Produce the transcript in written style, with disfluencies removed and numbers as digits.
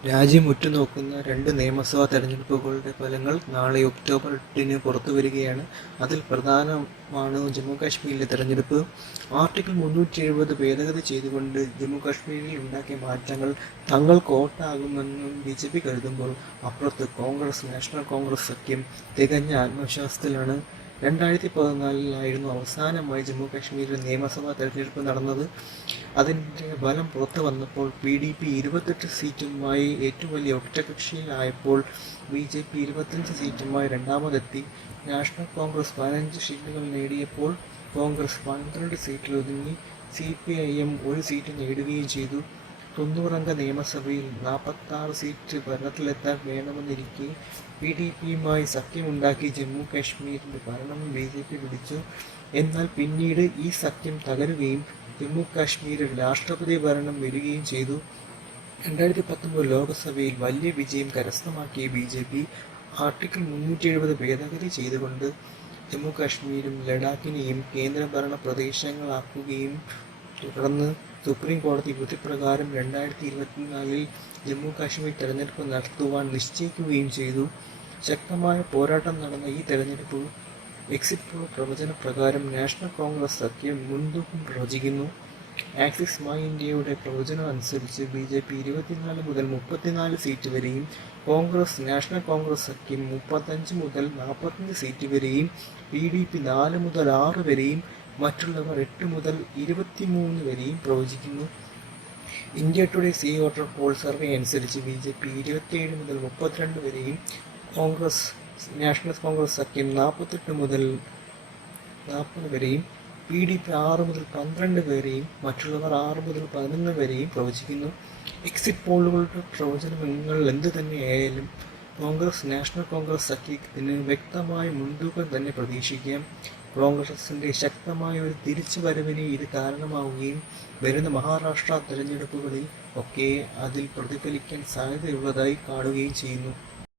രാജ്യം ഉറ്റുനോക്കുന്ന രണ്ട് നിയമസഭാ തെരഞ്ഞെടുപ്പുകളുടെ ഫലങ്ങൾ നാളെ ഒക്ടോബർ 8-ന് പുറത്തുവരികയാണ്. അതിൽ പ്രധാനമാണ് ജമ്മുകാശ്മീരിലെ തെരഞ്ഞെടുപ്പ്. ആർട്ടിക്കിൾ 370 ഭേദഗതി ചെയ്തുകൊണ്ട് ജമ്മുകാശ്മീരിൽ ഉണ്ടാക്കിയ മാറ്റങ്ങൾ തങ്ങൾക്ക് വോട്ടാകുമെന്നും ബിജെപി കരുതുമ്പോൾ, അപ്പുറത്ത് നാഷണൽ കോൺഗ്രസ് സഖ്യം തികഞ്ഞ ആത്മവിശ്വാസത്തിലാണ്. 2014-ലായിരുന്നു അവസാനമായി ജമ്മുകാശ്മീരിൽ നിയമസഭാ തെരഞ്ഞെടുപ്പ് നടന്നത്. അതിൻ്റെ ഫലം പുറത്തു വന്നപ്പോൾ PDP 28 സീറ്റുമായി ഏറ്റവും വലിയ ഒറ്റകക്ഷിയായപ്പോൾ BJP 25 സീറ്റുമായി രണ്ടാമതെത്തി. നാഷണൽ കോൺഗ്രസ് 15 സീറ്റുകൾ നേടിയപ്പോൾ കോൺഗ്രസ് 12 സീറ്റിലൊതുങ്ങി. CPIM 1 സീറ്റ് നേടുകയും ചെയ്തു. 90-അംഗ നിയമസഭയിൽ 46 സീറ്റ് ഭരണത്തിലെത്താൻ വേണമെന്നിരിക്കെ PDPയുമായി സഖ്യമുണ്ടാക്കി ജമ്മു കാശ്മീരിന്റെ ഭരണം BJP പിടിച്ചു. എന്നാൽ പിന്നീട് ഈ സഖ്യം തകരുകയും ജമ്മു കാശ്മീരിൽ രാഷ്ട്രപതി ഭരണം വരികയും ചെയ്തു. 2019 ലോക്സഭയിൽ വലിയ വിജയം കരസ്ഥമാക്കിയ BJP ആർട്ടിക്കിൾ 370 ഭേദഗതി ചെയ്തുകൊണ്ട് ജമ്മു കാശ്മീരും ലഡാക്കിനെയും കേന്ദ്രഭരണ പ്രദേശങ്ങളാക്കുകയും തുടർന്ന് സുപ്രീം കോടതി വിധിപ്രകാരം 2024-ൽ ജമ്മു കാശ്മീർ തെരഞ്ഞെടുപ്പ് നടത്തുവാൻ നിശ്ചയിക്കുകയും ചെയ്തു. ശക്തമായ പോരാട്ടം നടന്ന ഈ തെരഞ്ഞെടുപ്പ് എക്സിറ്റ് പോൾ പ്രവചന പ്രകാരം നാഷണൽ കോൺഗ്രസ് സഖ്യം മുൻതൂക്കം പ്രവചിക്കുന്നു. ആക്സിസ് മൈ ഇന്ത്യയുടെ പ്രവചനം അനുസരിച്ച് BJP 24 മുതൽ 34 സീറ്റ് വരെയും, നാഷണൽ കോൺഗ്രസ് സഖ്യം 35 മുതൽ 45 സീറ്റ് വരെയും, PDP 4 മുതൽ 6 വരെയും, മറ്റുള്ളവർ 8 മുതൽ 23 വരെയും പ്രവചിക്കുന്നു. India today C voter poll survey അനുസരിച്ച് BJP 27 മുതൽ 32 വരെയും, നാഷണൽ കോൺഗ്രസ് സഖ്യം 48 മുതൽ 40 വരെയും, PDP 6 മുതൽ 12 വരെയും, മറ്റുള്ളവർ 6 മുതൽ 11 വരെയും പ്രവചിക്കുന്നു. എക്സിറ്റ് പോളുകളുടെ പ്രവചനങ്ങൾ എന്തു തന്നെയായാലും നാഷണൽ കോൺഗ്രസ് സഖ്യത്തിന് വ്യക്തമായ മുൻതൂക്കം തന്നെ പ്രതീക്ഷിക്കാം. കോൺഗ്രസിന്റെ ശക്തമായ ഒരു തിരിച്ചുവരവിന് ഇത് കാരണമാവുകയും വരുന്ന മഹാരാഷ്ട്ര തെരഞ്ഞെടുപ്പുകളിൽ ഒക്കെ അതിൽ പ്രതിഫലിക്കാൻ സാധ്യതയുള്ളതായി കാണുകയും ചെയ്യുന്നു.